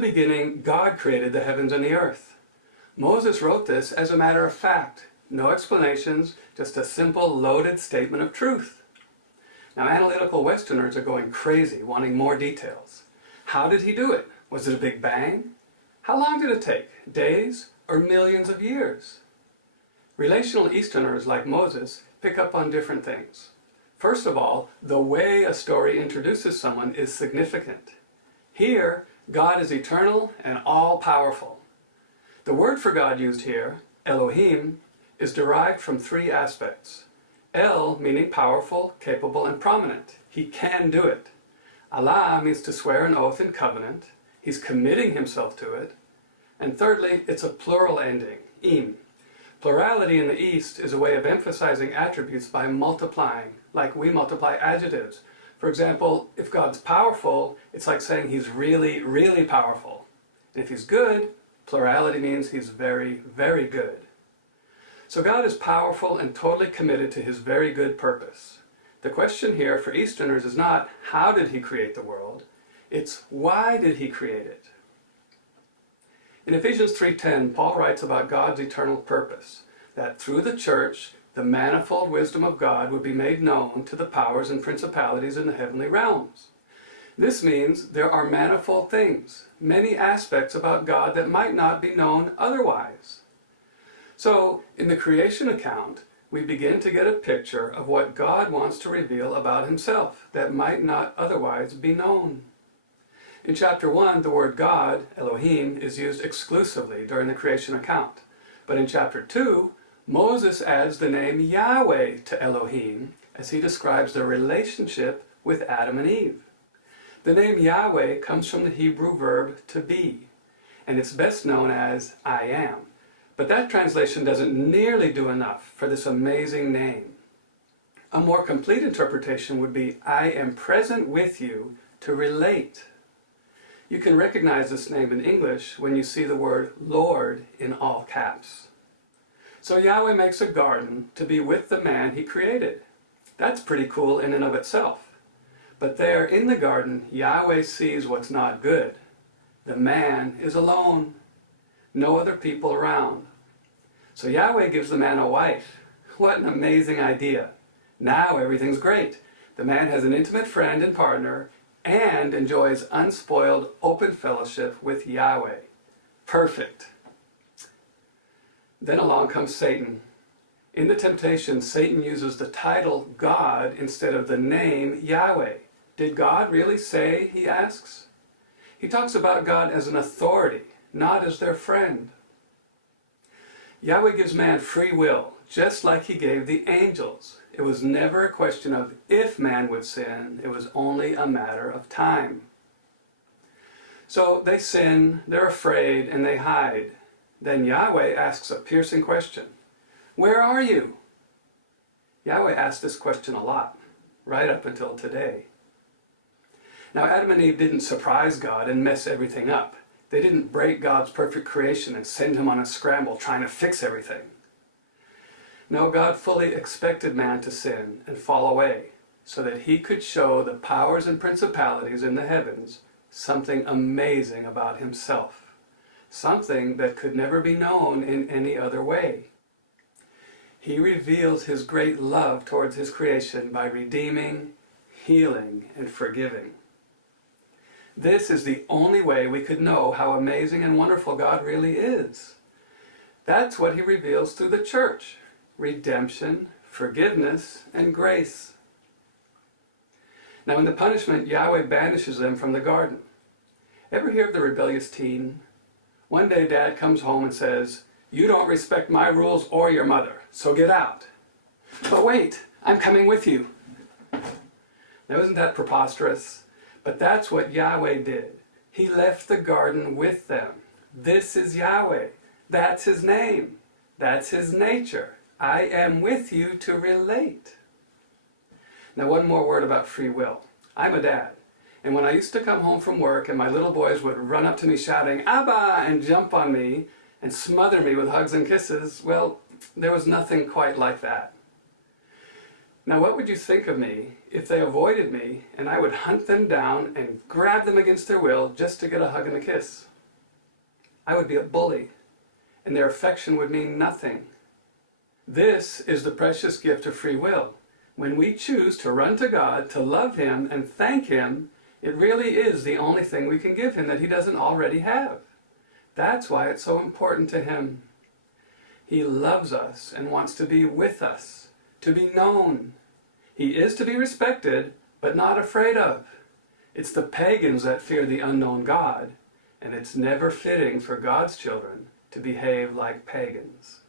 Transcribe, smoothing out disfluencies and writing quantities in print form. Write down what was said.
the beginning, God created the heavens and the earth. Moses wrote this as a matter of fact. No explanations, just a simple, loaded statement of truth. Now, analytical Westerners are going crazy, wanting more details. How did he do it? Was it a big bang? How long did it take? Days or millions of years? Relational Easterners like Moses pick up on different things. First of all, the way a story introduces someone is significant. Here, God is eternal and all-powerful. The word for God used here, Elohim, is derived from three aspects. El meaning powerful, capable, and prominent. He can do it. Allah means to swear an oath in covenant. He's committing himself to it. And thirdly, it's a plural ending, im. Plurality in the East is a way of emphasizing attributes by multiplying, like we multiply adjectives. For example, if God's powerful, it's like saying he's really, really powerful. And if he's good, plurality means he's very, very good. So God is powerful and totally committed to his very good purpose. The question here for Easterners is not, how did he create the world? It's, why did he create it? In Ephesians 3:10, Paul writes about God's eternal purpose, that through the church, the manifold wisdom of God would be made known to the powers and principalities in the heavenly realms. This means there are manifold things, many aspects about God that might not be known otherwise. So, in the creation account, we begin to get a picture of what God wants to reveal about himself that might not otherwise be known. In chapter 1, the word God, Elohim, is used exclusively during the creation account. But in chapter 2, Moses adds the name Yahweh to Elohim as he describes their relationship with Adam and Eve. The name Yahweh comes from the Hebrew verb to be, and it's best known as I am. But that translation doesn't nearly do enough for this amazing name. A more complete interpretation would be, I am present with you to relate. You can recognize this name in English when you see the word Lord in all caps. So Yahweh makes a garden to be with the man he created. That's pretty cool in and of itself. But there in the garden, Yahweh sees what's not good. The man is alone. No other people around. So Yahweh gives the man a wife. What an amazing idea. Now everything's great. The man has an intimate friend and partner and enjoys unspoiled open fellowship with Yahweh. Perfect. Then along comes Satan. In the temptation, Satan uses the title God instead of the name Yahweh. Did God really say, he asks? He talks about God as an authority, not as their friend. Yahweh gives man free will, just like he gave the angels. It was never a question of if man would sin, it was only a matter of time. So they sin, they're afraid, and they hide. Then Yahweh asks a piercing question. Where are you? Yahweh asked this question a lot, right up until today. Now Adam and Eve didn't surprise God and mess everything up. They didn't break God's perfect creation and send him on a scramble trying to fix everything. No, God fully expected man to sin and fall away so that he could show the powers and principalities in the heavens something amazing about himself. Something that could never be known in any other way. He reveals his great love towards his creation by redeeming, healing, and forgiving. This is the only way we could know how amazing and wonderful God really is. That's what he reveals through the church. Redemption, forgiveness, and grace. Now in the punishment, Yahweh banishes them from the garden. Ever hear of the rebellious teen? One day Dad comes home and says, "You don't respect my rules or your mother, so get out." "But wait, I'm coming with you." Now isn't that preposterous? But that's what Yahweh did. He left the garden with them. This is Yahweh. That's his name. That's his nature. I am with you to relate. Now one more word about free will. I'm a dad. And when I used to come home from work and my little boys would run up to me shouting, "Abba!" and jump on me and smother me with hugs and kisses, well, there was nothing quite like that. Now what would you think of me if they avoided me and I would hunt them down and grab them against their will just to get a hug and a kiss? I would be a bully, and their affection would mean nothing. This is the precious gift of free will. When we choose to run to God, to love Him, and thank Him, it really is the only thing we can give Him that He doesn't already have. That's why it's so important to Him. He loves us and wants to be with us, to be known. He is to be respected, but not afraid of. It's the pagans that fear the unknown God, and it's never fitting for God's children to behave like pagans.